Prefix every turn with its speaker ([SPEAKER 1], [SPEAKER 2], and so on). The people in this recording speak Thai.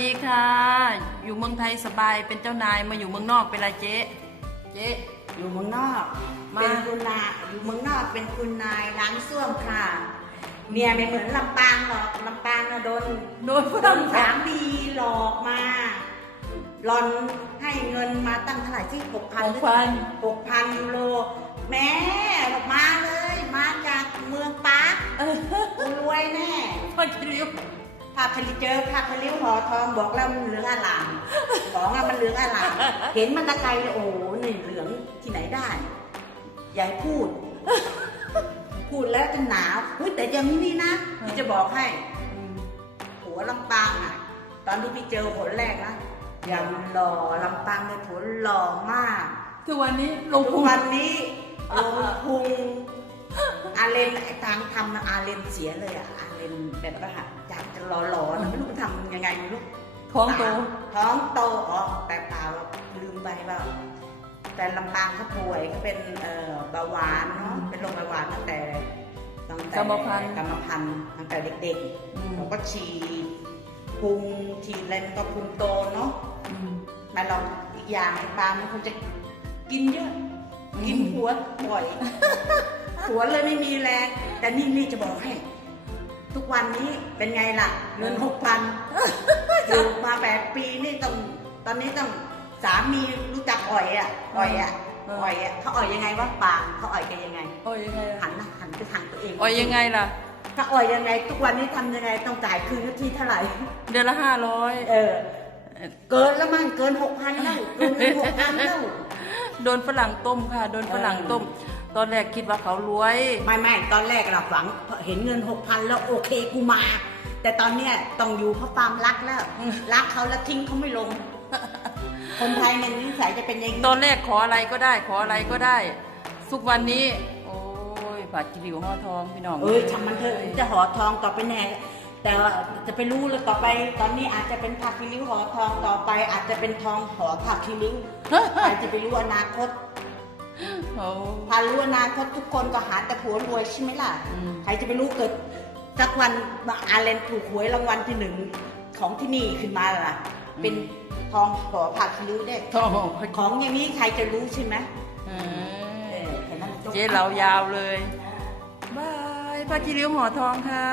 [SPEAKER 1] ดีค่ะ อยู่เมืองไทยสบายเป็นเจ้านายมาอยู่เมืองนอกเป็นไรเจ๊เจ๊
[SPEAKER 2] อยู่เมืองนอก
[SPEAKER 1] มา
[SPEAKER 2] เป็นคุณนายอยู่เมืองนอกเป็นคุณนายล้างส้วมค่ะเมียไม่เหมือนลำปางหรอกลำปางนะโดน
[SPEAKER 1] โดนฝ
[SPEAKER 2] โด
[SPEAKER 1] รั่ง
[SPEAKER 2] นสามีหลอกมาหลอนให้เงินมาตั้งเท่าไหร่ที่หกพัน
[SPEAKER 1] หกพัน
[SPEAKER 2] หกพันยูโรแม่บอกมาเลย มาจากเมืองปาร์ค
[SPEAKER 1] เออ
[SPEAKER 2] กูรวยแน่
[SPEAKER 1] พ่อคิริว
[SPEAKER 2] ภาพคลิเจอภาพคลิวหอทองบอกแล้วมันเหลืองอลามของอะมันเหลืองอลามเห็นมันตะไกลเลยโอ้โหนี่เหลืองที่ไหนได้ยายพูด พูดแล้วจะหนาวเฮ้ยแต่ยังนี่นะพี่จะบอกให้
[SPEAKER 1] อืม
[SPEAKER 2] ผัวลำปางอะ ตอนที่พี่เจอผลแรกนะอย่างหล่อลำปางเลยผลหล่อมาก
[SPEAKER 1] ทุกวันนี้ลง
[SPEAKER 2] ทุ
[SPEAKER 1] พุ
[SPEAKER 2] ก
[SPEAKER 1] ง
[SPEAKER 2] วันนี้ลงพุงอาเลนไอ้ทางทำอาเลนเสียเลยอะอาเลนแบบว่าจาก จะหล่อๆนะไม่รู้ทำยังไงไม่รู้
[SPEAKER 1] ท้องโต
[SPEAKER 2] ท้องโตอ๋อแต่เปล่าลืมไปว่าแต่ลำปางเขาป่วยเขาเป็นเอ่อเบาหวานเนาะเป็นโรคเบาหวานตั้งแต่ตั้งแต่
[SPEAKER 1] กรรมพันธุ์
[SPEAKER 2] กรรมพันธุ์ตั้งแต่เด็ก
[SPEAKER 1] อืม
[SPEAKER 2] ๆเขาก็ฉีดพุงฉีดอะไรมันก็พุงโตเนาะ
[SPEAKER 1] อืม
[SPEAKER 2] มาลองอีกอย่างไอ้ปลามันคงจะกินเยอะกินหัวบ่อยหัวเลยไม่มีแรงแต่นี่นี่จะบอกให้ ทุกวันนี้เป็นไงล่ะ เงินหกพันอยู่มาแปดปีนี่ต้องตอนนี้ต้องสามีรู้จักอ่อยอะอ่อยอะอ่อยอะเขาอ่อยยังไงวะปางเขาอ่อยกันยังไง
[SPEAKER 1] โอ้ยยังไง
[SPEAKER 2] หั
[SPEAKER 1] ล่ะ
[SPEAKER 2] นนะหันไปทางตัวเอง
[SPEAKER 1] โอ้ยยังไงล่ะ
[SPEAKER 2] ถ้าอ่อยยังไง ทุกวันนี้ทำยังไงต้องจ่ายคืนนาทีเท่าไหร่
[SPEAKER 1] เดือนละห้าร้อย
[SPEAKER 2] เออ เกินแล้วมั้งเกินหกพันแล้วเกินหกพันแล้ว
[SPEAKER 1] โดนฝรั่งต้มค่ะ โดนฝรั่งต้ม ตอนแรกคิดว่าเขารวย
[SPEAKER 2] ไม่ไม่ตอนแรกเราฝังเห็นเงินหกพันแล้วโอเคกูมา แต่ตอนเนี้ยต้องอยู่เพราะความรักแล้วรักเขาแล้วทิ้งเขาไม่ลง คนไทยเนี่ยนิสัยจะเป็นอย่างนี้
[SPEAKER 1] ตอนแรกขออะไรก็ได้ ขออะไรก็ได้ทุกวันนี้ โอ้ยบาดจิริวห่อทองพี่น้อง
[SPEAKER 2] เอ้ยทำมันเถอะจะหอทองต่อไปแน่แต่ว่าจะไปรู้เลยต่อไป ตอนนี้อาจจะเป็นผักคีริ้วหอทองต่อไป อาจจะเป็นทองหอผักคีริ้วใครจะไปรู้อนาคต
[SPEAKER 1] โอ้
[SPEAKER 2] ถ้ารู้อนาคตทุกคนก็หาแต่ผัวรวยใช่ไหมล่ะ
[SPEAKER 1] อืม
[SPEAKER 2] ใครจะไปรู้เกิดสักวันอาเลนถูกหวยรางวัลที่หนึ่งของที่นี่ขึ้นมาล่ะ เป็นทองหอผักคิริ้วได้
[SPEAKER 1] ทอง
[SPEAKER 2] ของอย่างนี้ใครจะรู้ใช่ไหม
[SPEAKER 1] อื
[SPEAKER 2] เอ
[SPEAKER 1] ม
[SPEAKER 2] อเห็นไหมจบ
[SPEAKER 1] เจ๊เรายาวเลยบายพระจิริวหอทองค่ะ